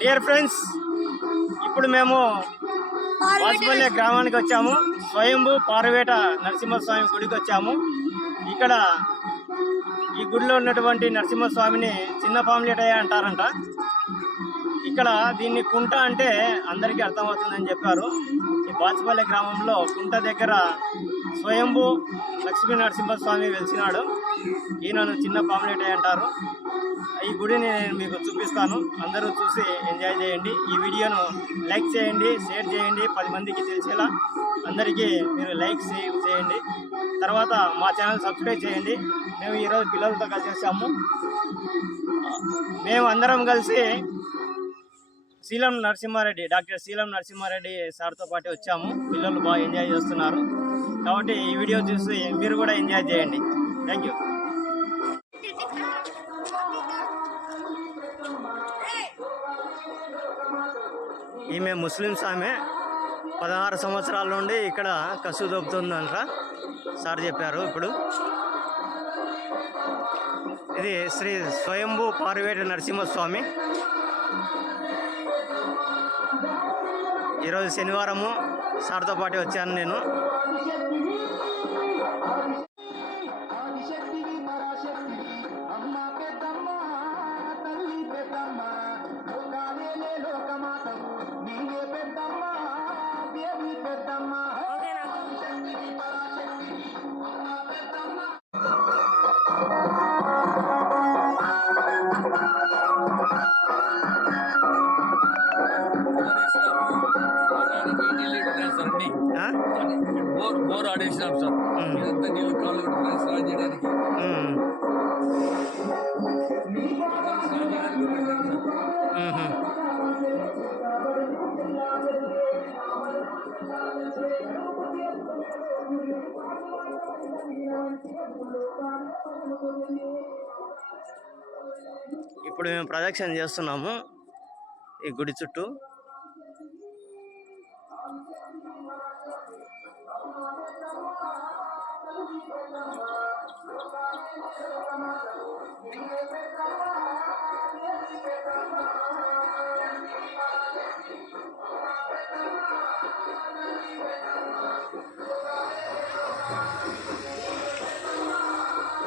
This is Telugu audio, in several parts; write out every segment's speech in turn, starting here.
డియర్ ఫ్రెండ్స్, ఇప్పుడు మేము వాసుపల్లి గ్రామానికి వచ్చాము. స్వయంభూ పార్వేట నరసింహస్వామి గుడికి వచ్చాము. ఇక్కడ ఈ గుడిలో ఉన్నటువంటి నరసింహస్వామిని చిన్న పాములేటయ్య అంటారంట. ఇక్కడ దీన్ని కుంట అంటే అందరికీ అర్థమవుతుందని చెప్పారు. ఈ వాసుపల్లి గ్రామంలో కుంట దగ్గర స్వయంభూ లక్ష్మీ నరసింహస్వామి వెలిసినాడు. ఈయనను చిన్న పాములేటయ్య అంటారు. ఈ గుడిని నేను మీకు చూపిస్తాను. అందరూ చూసి ఎంజాయ్ చేయండి. ఈ వీడియోను లైక్ చేయండి, షేర్ చేయండి, 10 మందికి తెలిసేలా అందరికీ మీరు లైక్ చేయండి. తర్వాత మా ఛానల్ సబ్స్క్రైబ్ చేయండి. మేము ఈరోజు పిల్లలతో కలిసి వచ్చాము. మేము అందరం కలిసి డాక్టర్ శీలం నరసింహారెడ్డి సార్తో పాటు వచ్చాము. పిల్లలు బాగా ఎంజాయ్ చేస్తున్నారు. కాబట్టి ఈ వీడియో చూసి మీరు కూడా ఎంజాయ్ చేయండి. Thank you. ఈమె ముస్లిమ్స్. ఆమె 16 సంవత్సరాల నుండి ఇక్కడ కసు దొబ్బుతుందంట సార్ చెప్పారు. ఇప్పుడు ఇది శ్రీ స్వయంభూ పార్వేట నరసింహస్వామి. ఈరోజు శనివారము సార్తో పాటు వచ్చాను నేను. బోర్ ఆడేసినాం సార్. ఇదంతా నీళ్ళు కాళ్ళు స్నానం చేయడానికి ఇప్పుడు మేము ప్రదక్షిణ చేస్తున్నాము ఈ గుడి చుట్టూ.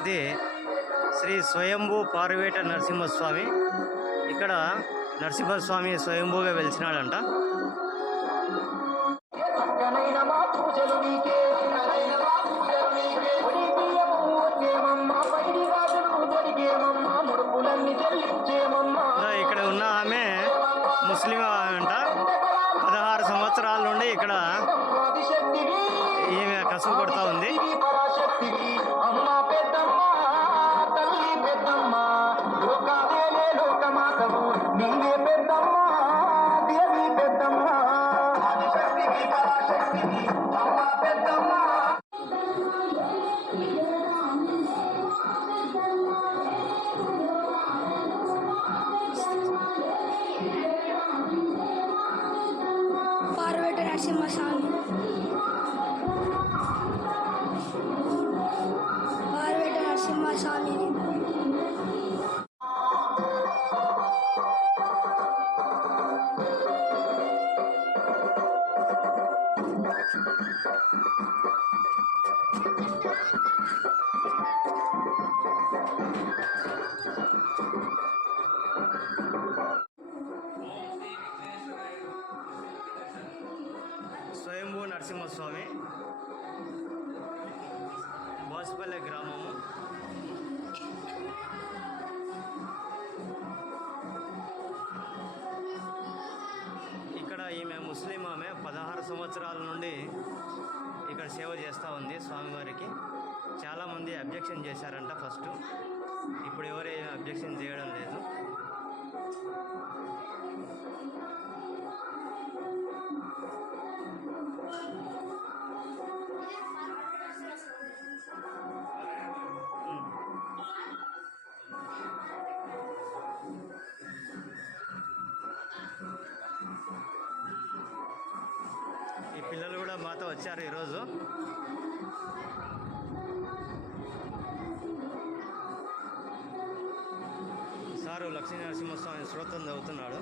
ఇది శ్రీ స్వయంభూ పార్వేట నరసింహస్వామి. ఇక్కడ నరసింహస్వామి స్వయంభూగా వెలిసినాడంట. ఇక్కడ ఉన్న ఆమె ముస్లిం అంట. 16 సంవత్సరాల నుండి ఇక్కడ ఈమె కసువు కొడతా ఉంది. పార్వేట నరసింహస్వామి, పార్వేట నరసింహస్వామి. స్వయంభూ నరసింహస్వామి, వాసుపల్లి గ్రామము. ఇక్కడ ఈమె ముస్లిం. ఆమె 16 సంవత్సరాల నుండి ఇక్కడ సేవ చేస్తూ ఉంది స్వామివారికి. చాలామంది అబ్జెక్షన్ చేశారంట ఫస్ట్. ఇప్పుడు ఎవరు అబ్జెక్షన్ చేయడం లేదు. ఈ పిల్లలు కూడా మాతో వచ్చారు ఈరోజు. సారు లక్ష లక్ష్మీ నరసింహస్వామి స్తోత్రం చదువుతున్నాడు.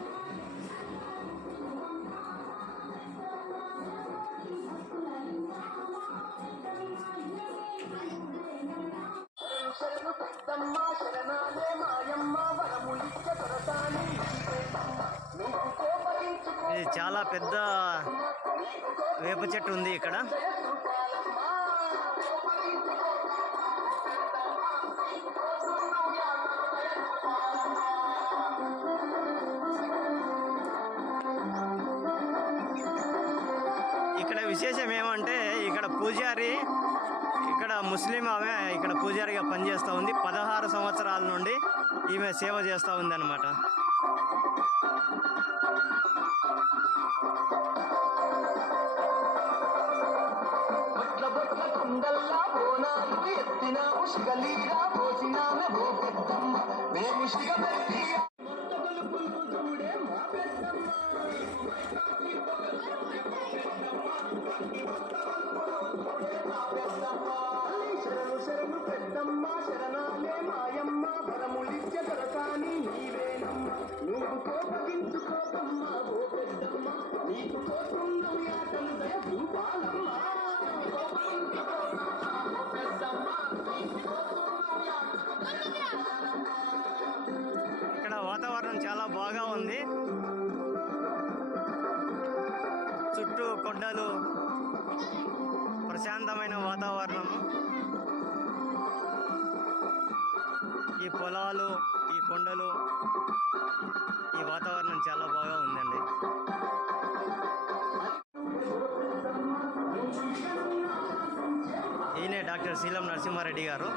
ఇది చాలా పెద్ద వేప చెట్టు ఉంది ఇక్కడ. ఇక్కడ విశేషం ఏమంటే ఇక్కడ పూజారి, ఇక్కడ ముస్లిం ఆమె ఇక్కడ పూజారిగా పనిచేస్తూ ఉంది. 16 సంవత్సరాల నుండి ఈమె సేవ చేస్తూ ఉంది అన్నమాట. ఇక్కడ వాతావరణం చాలా బాగా ఉంది. చుట్టూ కొండలు, ప్రశాంతమైన వాతావరణము, ఈ పొలాలు, ఈ కొండలు, ఈ వాతావరణం చాలా బాగా ఉందండి. ఈయనే డాక్టర్ శీలం నరసింహారెడ్డి గారు.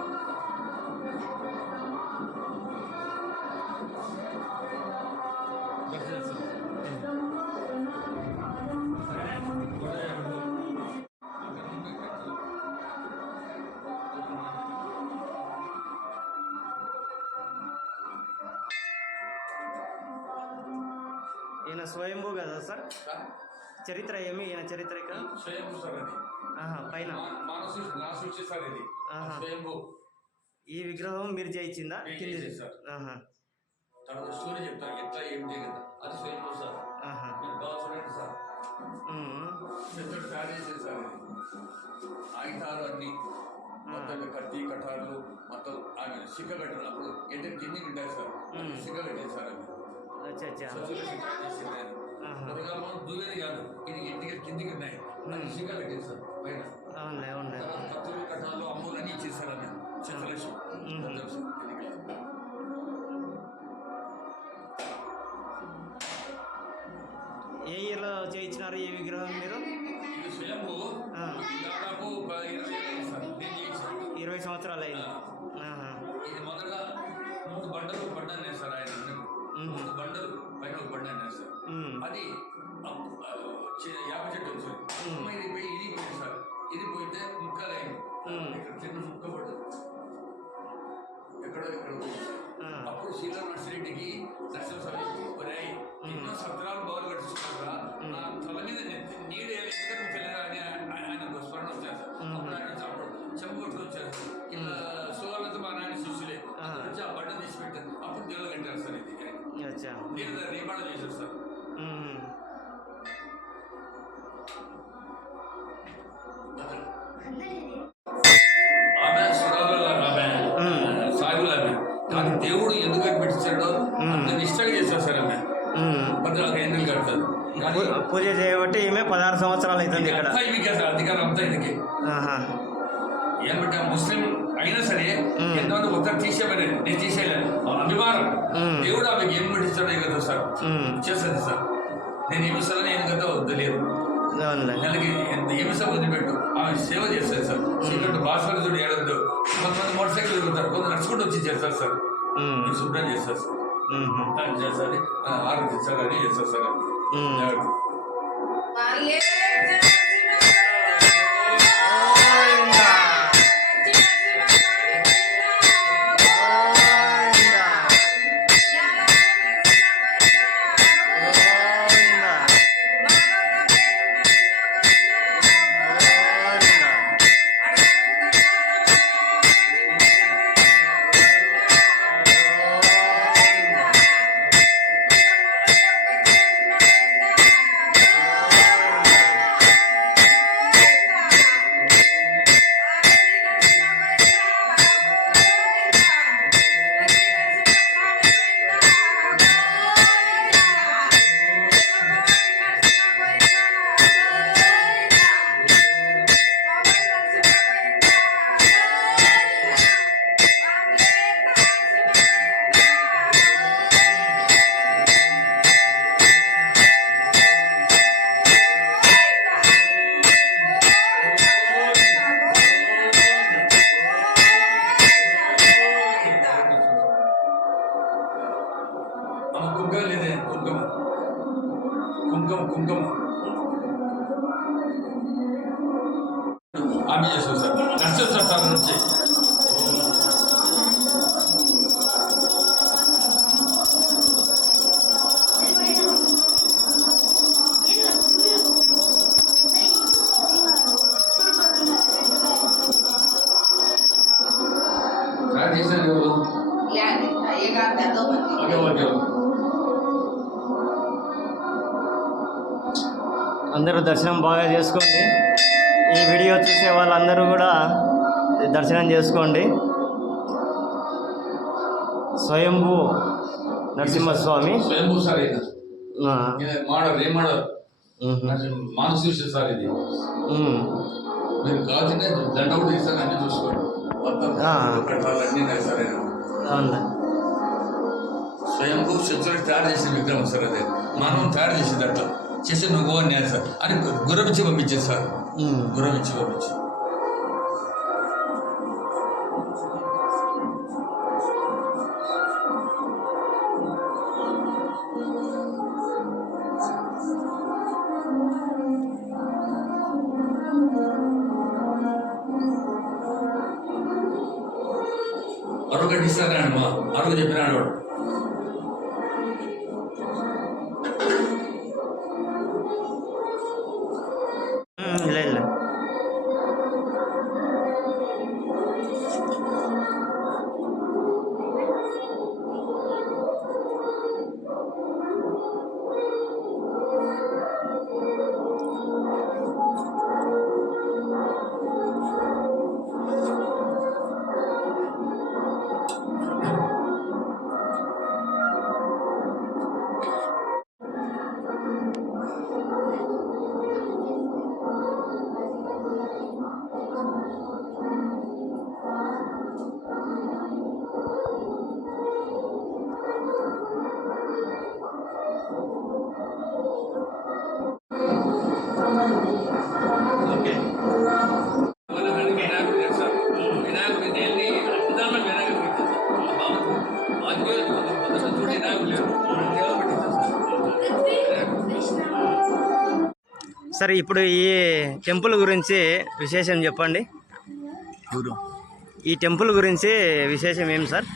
ఈయన స్వయంభూ కదా సార్? చరిత్ర ఏమి ఈయన చరిత్ర ఇక్కడ? స్వయంభూ సార్ అది. పైన నా సూచి సార్ ఇది స్వయంభూ. ఈ విగ్రహం మీరు చేయించిందా? కింది సార్. తర్వాత స్టోరీ చెప్తాను ఎట్లా ఏమిటి కదా. అది స్వయంభూ సార్. మీరు బాగా చూడండి సార్. పెద్దోడు తయారు చేసేది సార్ ఇది. ఆయుధాలు అన్ని మొత్తం కత్తి కటార్లు మొత్తం ఆమె సిగ్గ కట్టారు. అప్పుడు ఎంత కిందికి ఉంటాయి సార్, సిగ్గ కట్టేది సార్ అది. దూరేది కాదు, ఇది ఇంటికి కిందికి ఉన్నాయి. సిగ్గ కట్టేది సార్ పైన. కత్తులు కటాలు అమ్మూలని ఇచ్చేసారు ఆమె చిత్రలక్ష్మి. ఏ ఇయర్లో చేయించినారు ఈ విగ్రహం మీరు? ఇది స్వయంభూ దాదాపు 20 సంవత్సరాలు అయింది. ఇది మొదట 3 బండలు పడ్డాను సార్ ఆయన. 3 బండలు పైన ఒక బండ అన్నారు సార్. అది యాప చెట్టు ఉంది సార్. ఇది పోయింది సార్. ఇది పోయితే ముక్కలు అయింది. ఇక్కడ చిన్న ముక్క పడ్డది ఎక్కడో ఇక్కడ. అప్పుడు శీలం నర్సిరెడ్డికి నరసింహస్వామి ఎన్నో సత్రాలు బాగా కట్టించుకున్నారా, నా తల మీద నీడు ఎందుకంటే తెలియదా అని ఆయన స్మరణ వచ్చారు సార్. అప్పుడు ఆయన అప్పుడు చెంపొట్టుకు వచ్చారు. ఇలా సువర్ణతో మా నాయన శిష్యులే వచ్చి ఆ బట్ట తీసి పెట్టారు. అప్పుడు దేవుడు కట్టారు సార్. ఇది నేను నిర్మాణం చేశారు సార్. ఆమె సురాల ఆమె సాగులు ఆమె. కానీ దేవుడు ఎందుకు పెట్టించాడో అంత నిష్టగా చేస్తారు సార్ ఆమె. నాకు ఎందుకు కడతారు పూజ చేయబట్టి ఈమె 16 సంవత్సరాలు అవుతుంది ఇక్కడ. అధికారం అంతా ఇదికి ఏమంటే ముస్లిం అయినా సరే ఎంతమంది ఒక్కరు తీసేయమని నేను తీసేయలేను. అభిమానం దేవుడు ఆమెకి ఏం పెట్టిస్తాడో కదా సార్ చేస్తుంది సార్. నేను ఏమిస్తానని ఏం కదా తెలియదు. నెలకి ఏమిస్తా వదిలిపెట్టు ఆమె సేవ చేస్తుంది సార్. సీక్రెట్ భాస్కరుడు ఏడద్దు. కొంతమంది మోటార్ సైకిల్ తిరుగుతారు, కొంతమంది నడుచుకుంటూ వచ్చి చేస్తారు సార్. శుభ్రం చేస్తారు సార్. చేస్తారు ఆరోగ్యించాలని చేస్తారు సార్. కుంకుమ లేదే, కుంకుమ కుంకుమ కుంకుమ ఆమె చేస్తాం సార్. నడుస్తుంది సార్ నుంచి. సార్ చేశారు. Okay okay. అందరూ దర్శనం బాగా చేసుకోండి. ఈ వీడియో చూసే వాళ్ళందరూ కూడా దర్శనం చేసుకోండి. స్వయంభూ నరసింహస్వామి. స్వయంభూ సార్ ఇది మోడల్ ఏ మోడల్ మానస సార్ ఇది. మీరు కావాల్సిన దండ కూడా ఇస్తాను, అన్ని చూసుకోండి. మొత్తం అన్నీ సరే. స్వయంభూ శక్తులు తయారు చేసిన విగ్రహం సార్. అదే మనం తయారు చేసేది అట్లా చేసి నువ్వు అన్నారు సార్ అని గుర్రమిచ్చి పంపించేది సార్. గుర్రమిచ్చి పంపించి అరువు కట్టిస్తాను మా అరువు చెప్పినాడు వాడు. ಇಲ್ಲ సరే, ఇప్పుడు ఈ టెంపుల్ గురించి విశేషం చెప్పండి. ఈ టెంపుల్ గురించి విశేషం ఏం సార్?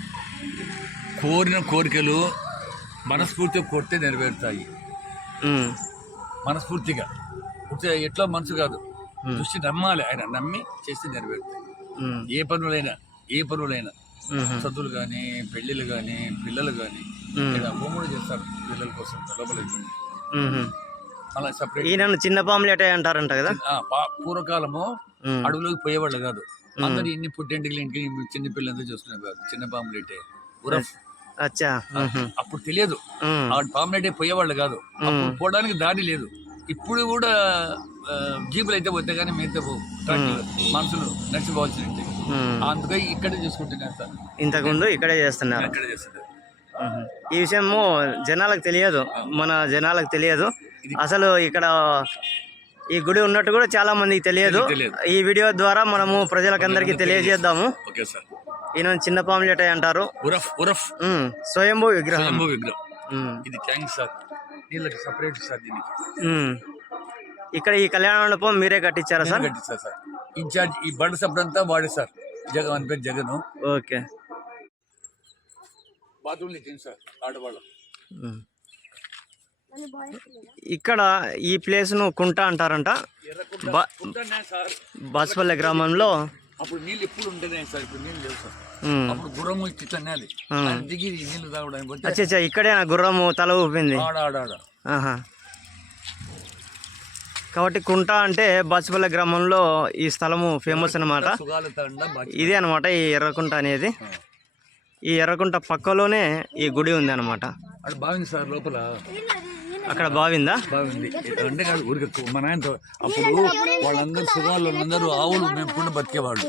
కోరిన కోరికలు మనస్ఫూర్తిగా కొడితే నెరవేరుతాయి. మనస్ఫూర్తిగా ఎట్లా మనసు కాదు, దృష్టి నమ్మాలి. ఆయన నమ్మి చేస్తే నెరవేరుతాయి. ఏ పనులైనా చదువులు కానీ, పెళ్ళిళ్ళు కానీ, పిల్లలు కానీ హోములు చేస్తారు పిల్లల కోసం. అలా సపరేట్. ఈయన చిన్న పాములేట అంటారంట కదా. పూర్వకాలము అడవులోకి పోయేవాళ్ళు కాదు. అందరు ఇన్ని పుట్టెంటికి ఇంటికి చిన్న పిల్లలంతా చూసుకునే కాదు. చిన్న పాములేటే ఉరఫ్. అచ్చా. అప్పుడు తెలియదు, పాములేటే పోయేవాళ్ళు కాదు. అప్పుడు పోవడానికి దారి లేదు. ఇప్పుడు కూడా జీపులు అయితే పోతే కానీ మిగతా మనుషులు నడిచిపోవాల్సింది. అందుకే ఇక్కడే చేసుకుంటున్నారు సార్. ఇంతకుముందు ఇక్కడే చేస్తున్నారు. ఈ విషయము జనాలకు తెలియదు, మన జనాలకు తెలియదు. అసలు ఇక్కడ ఈ గుడి ఉన్నట్టు కూడా చాలా మందికి తెలియదు. ఈ వీడియో ద్వారా మనము ప్రజలకందరికీ తెలియజేద్దాము. ఈయన చిన్న పాములేట అంటారు. స్వయంభూ విగ్రహం. ఇది థ్యాంక్స్ సార్. నీళ్ళకి సపరేట్ సార్ దీనికి. ఇక్కడ ఈ కళ్యాణ మండపం మీరే కట్టించారా సార్? కట్టించారు సార్. ఇన్ఛార్జ్ ఈ బండ సభ్యుడంతా వాడే సార్. జగన్ పేరు జగన్. ఓకే. బాత్రూమ్లు ఇచ్చింది సార్ ఆడవాళ్ళం. ఇక్కడ ఈ ప్లేస్ ను కుంట అంటారంట. బాస్పల్లె గ్రామంలో అప్పుడు నీళ్ళు ఎప్పుడు ఉంటున్నాయి సార్. ఇప్పుడు నీళ్ళు లేవు సార్. అప్పుడు గుర్రము ఇట్లా నేది దిగి నీళ్లు తాగడానికి. అచ్చా, ఇక్కడే గుర్రము తల ఊపింది. కాబట్టి కుంట అంటే బాస్పల్లె గ్రామంలో ఈ స్థలము ఫేమస్ అనమాట. ఇదే అనమాట ఈ ఎర్రకుంట అనేది. ఈ ఎర్రకుంట పక్కలోనే ఈ గుడి ఉంది అనమాట. బాగుంది సార్. లోపల అక్కడ బావిందా? బాగుంది అంటే కాదు ఊరికి మా నాయనతో. అప్పుడు వాళ్ళందరూ సుగాళ్ళు అందరూ ఆవులు మేపుకుంటూ బతికేవాళ్ళు.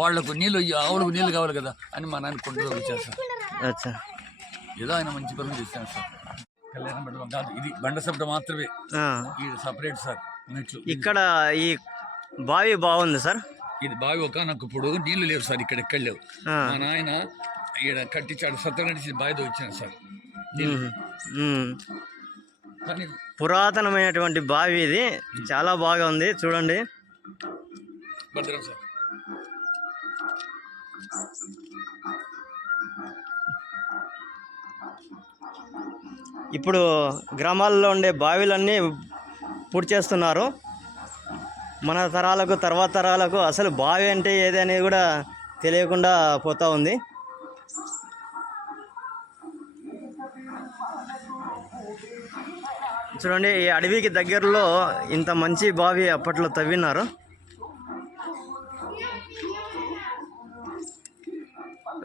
వాళ్ళకు నీళ్ళు, ఆవులకు నీళ్ళు కావాలి కదా అని మా నాయన కుంటలో వచ్చారు సార్. అచ్చా. ఏదో ఆయన మంచి పనులు చేశాను సార్. కళ్యాణ మండపం కాదు ఇది, బండ సభ్యుడు మాత్రమే. ఇది సపరేట్ సార్. ఇక్కడ ఈ బావి బాగుంది సార్. ఇది బావి నాకు ఇప్పుడు నీళ్లు లేవు సార్. ఇక్కడ ఎక్కడ లేవు. మా నాయన ఇక్కడ కట్టించాడు. సత్తం కట్టించి బావి వచ్చాను సార్. ఉమ్. కానీ పురాతనమైనటువంటి బావి ఇది, చాలా బాగా ఉంది చూడండి. భద్రం సార్. ఇప్పుడు గ్రామాల్లో ఉండే బావిలన్నీ పూర్తి చేస్తున్నారు. మన తరాలకు, తర్వాత తరాలకు అసలు బావి అంటే ఏది అనేది కూడా తెలియకుండా పోతూ ఉంది. చూడండి, ఈ అడవికి దగ్గరలో ఇంత మంచి బావి అప్పట్లో తవ్వినారు.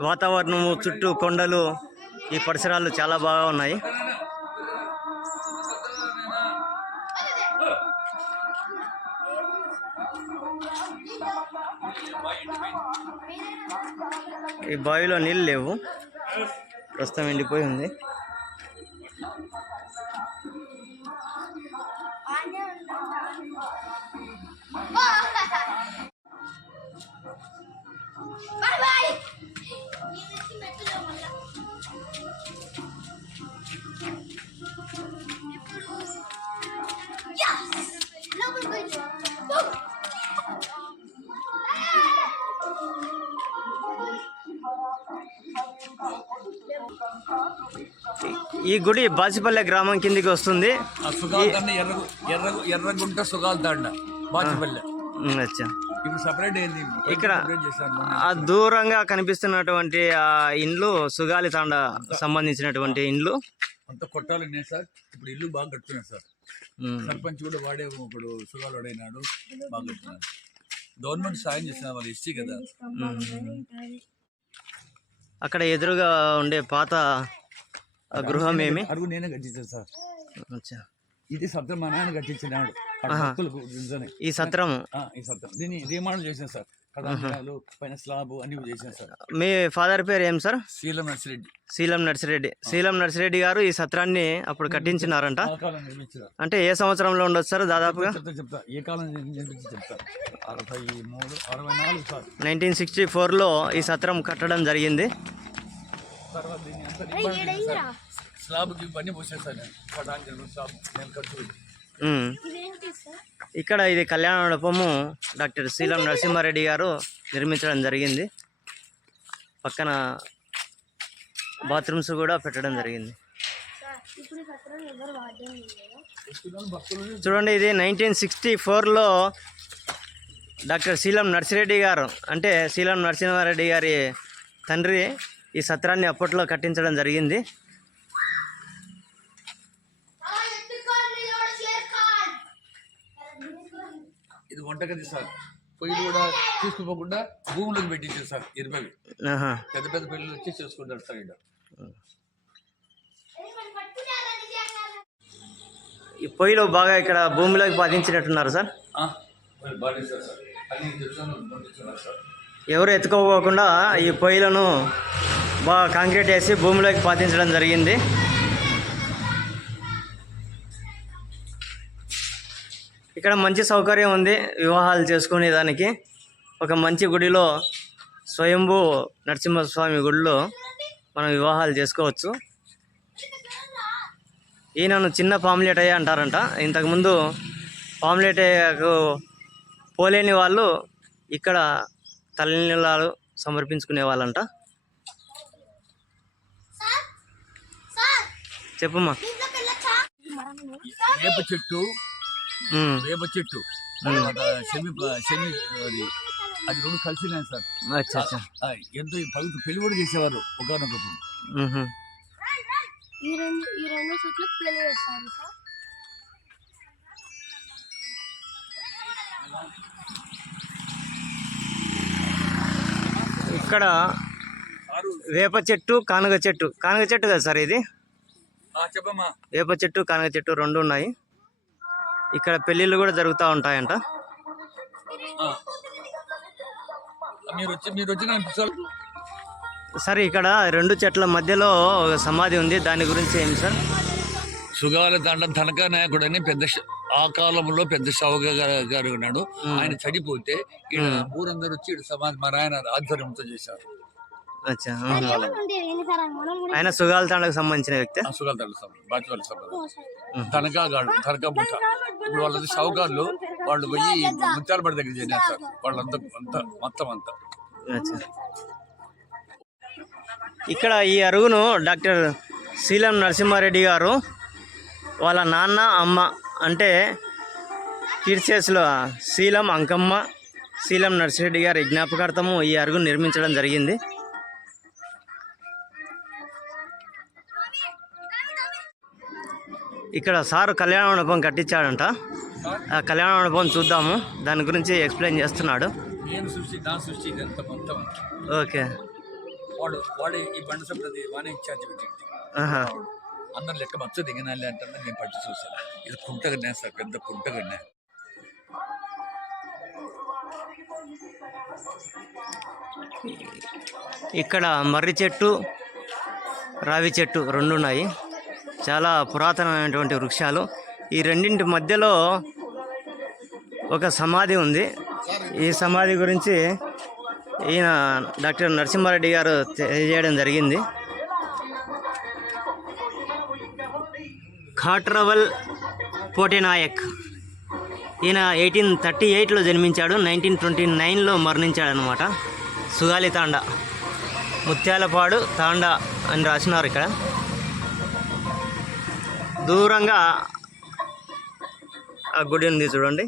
వాతావరణము, చుట్టూ కొండలు, ఈ పరిసరాలు చాలా బాగా ఉన్నాయి. ఈ బావిలో నీళ్ళు లేవు, ప్రస్తుతం ఎండిపోయి ఉంది. ఈ గుడి బాచిపల్లె గ్రామం కిందికి వస్తుంది. ఎర్రగుంట సుగాల్తాండ బాచిపల్లె. అచ్చా, ఇప్పుడు సపరేట్ అయింది. ఇక్కడ ఆ దూరంగా కనిపిస్తున్నటువంటి ఆ ఇండ్లు సుగాలి తాండ సంబంధించినటువంటి ఇండ్లు. అంత కొట్టాలు ఉన్నాయి సార్. ఇప్పుడు ఇల్లు బాగా కట్టుకున్నాడు సార్. సర్పంచ్ కూడా వాడే ఇప్పుడు సుగాలు వాడైనాడు, బాగా కట్టుకున్నాడు. గవర్నమెంట్ సాయం చేసిన వాళ్ళు ఇచ్చి కదా. అక్కడ ఎదురుగా ఉండే పాత గృహం ఏమి? అడుగు నేనే కట్టించాను సార్. అచ్చా, ఇది సత్రం మా నాన్న కట్టించినాడు. ఈ సత్రం, ఈ సత్రం దీన్ని నిర్మాణం చేశాను సార్. కథాలు పైన స్లాబ్ అన్ని చేశాను సార్. మీ ఫాదర్ పేరు ఏం సార్? శీలం నర్సిరెడ్డి. శీలం నర్సిరెడ్డి. శీలం నర్సిరెడ్డి గారు ఈ సత్రాన్ని అప్పుడు కట్టించినారంట. అంటే ఏ సంవత్సరంలో ఉండొచ్చు సార్ దాదాపుగా? చెప్తా ఏ కాలం చెప్తా. 64 సార్. 1964లో ఈ సత్రం కట్టడం జరిగింది. తర్వాత దీన్ని అంతా స్లాబ్కి పని పోసేస్తాను. స్లాబ్ నేను ఖర్చు. ఇక్కడ ఇది కళ్యాణ మండపము డాక్టర్ శీలం నరసింహారెడ్డి గారు నిర్మించడం జరిగింది. పక్కన బాత్రూమ్స్ కూడా పెట్టడం జరిగింది. చూడండి, ఇది 1964లో డాక్టర్ శీలం నర్సిరెడ్డి గారు, అంటే శీలం నరసింహారెడ్డి గారి తండ్రి, ఈ సత్రాన్ని అప్పట్లో కట్టించడం జరిగింది. ఇది వంటగది సార్. పొయ్యిలు కూడా తీసుకుపోకుండా భూములకు పెట్టించారు సార్. 20 పెద్ద పెద్ద పొయ్యిలు వచ్చి చేసుకుంటారు సార్. ఇక్కడ ఈ పొయ్యిలు బాగా ఇక్కడ భూమిలోకి పాతించినట్టున్నారు సార్. ఎవరు ఎత్తుకోకుండా ఈ పొయ్యిలను బాగా కాంక్రీట్ వేసి భూమిలోకి పాతించడం జరిగింది. ఇక్కడ మంచి సౌకర్యం ఉంది వివాహాలు చేసుకునే దానికి. ఒక మంచి గుడిలో, స్వయంభూ నరసింహస్వామి గుడిలో మనం వివాహాలు చేసుకోవచ్చు. ఈయనను చిన్న పాములేటయ్య అంటారంట. ఇంతకుముందు పాములేటయ్యకు పోలేని వాళ్ళు ఇక్కడ తలనీలాలు సమర్పించుకునే వాళ్ళంట. చెప్పమ్మా. వేప చెట్టు, వేప చెట్టు అది రెండు కలిసినాయి సార్. ఎంతో పవిత్ర పెళ్లి కూడా చేసేవారు ఒకనొకప్పుడు. ఇక్కడ వేప చెట్టు, కానుగ చెట్టు. కానుగ చెట్టు కదా సార్ ఇది? చెప్పమ్మా. వేప చెట్టు, కానుగ చెట్టు రెండు ఉన్నాయి. ఇక్కడ పెళ్ళిళ్ళు కూడా జరుగుతూ ఉంటాయంట. సార్, ఇక్కడ రెండు చెట్ల మధ్యలో ఒక సమాధి ఉంది, దాని గురించి ఏమి సార్? సుగాల తాండం తనకా నాయకుడు అని పెద్ద ఆ కాలంలో పెద్ద షావుగా గారు ఉన్నాడు. ఆయన చనిపోతే ఊరందరూ వచ్చి సమాధి మా ఆయన ఆధ్వర్యంతో చేశారు. అచ్చా ఆయన సుగాల తాండకు సంబంధించిన వ్యక్తి. సుగాల తాండ బాచిపల్లి సభ తనఖాగాడు తనఖా ముఠ. ఇప్పుడు వాళ్ళది షౌకార్లు, వాళ్ళు పోయి ముత్యాలపడి దగ్గర చేశారు సార్. వాళ్ళంతా మొత్తం అంతా. అచ్చా. ఇక్కడ ఈ అరుగును డాక్టర్ శీలం నరసింహారెడ్డి గారు వాళ్ళ నాన్న అమ్మ అంటే కీర్చేస్లో శీలం అంకమ్మ శీలం నరసింహారెడ్డి గారి జ్ఞాపకార్థము ఈ అరుగును నిర్మించడం జరిగింది. ఇక్కడ సారు కళ్యాణ మండపం కట్టించాడంట. ఆ కళ్యాణ మండపం చూద్దాము, దాని గురించి ఎక్స్ప్లెయిన్ చేస్తున్నాడు. నేను సృష్టి నా సృష్టి ఇదంతా మొత్తం. ఓకే. వాడు ఈ బండ సంప్రది వానే ఇన్ఛార్జ్ పెట్టింది. అందరు లెక్క మచ్చ దిగినాలి అంటే నేను పట్టి చూసాను. ఇది కుంటగన్నా సార్, పెద్ద కుంటగన్నా. ఇక్కడ మర్రి చెట్టు రావి చెట్టు రెండు ఉన్నాయి. చాలా పురాతనమైనటువంటి వృక్షాలు. ఈ రెండింటి మధ్యలో ఒక సమాధి ఉంది. ఈ సమాధి గురించి ఈయన డాక్టర్ నరసింహారెడ్డి గారు తెలియజేయడం జరిగింది. ఖాట్రవల్ పోటెనాయక్ ఈయన 1838లో జన్మించాడు, 1929లో మరణించాడనమాట. సుగాలి తాండా, ముత్యాలపాడు తాండా అని రాసినారు. ఇక్కడ దూరంగా ఆ గుడి ఉంది చూడండి.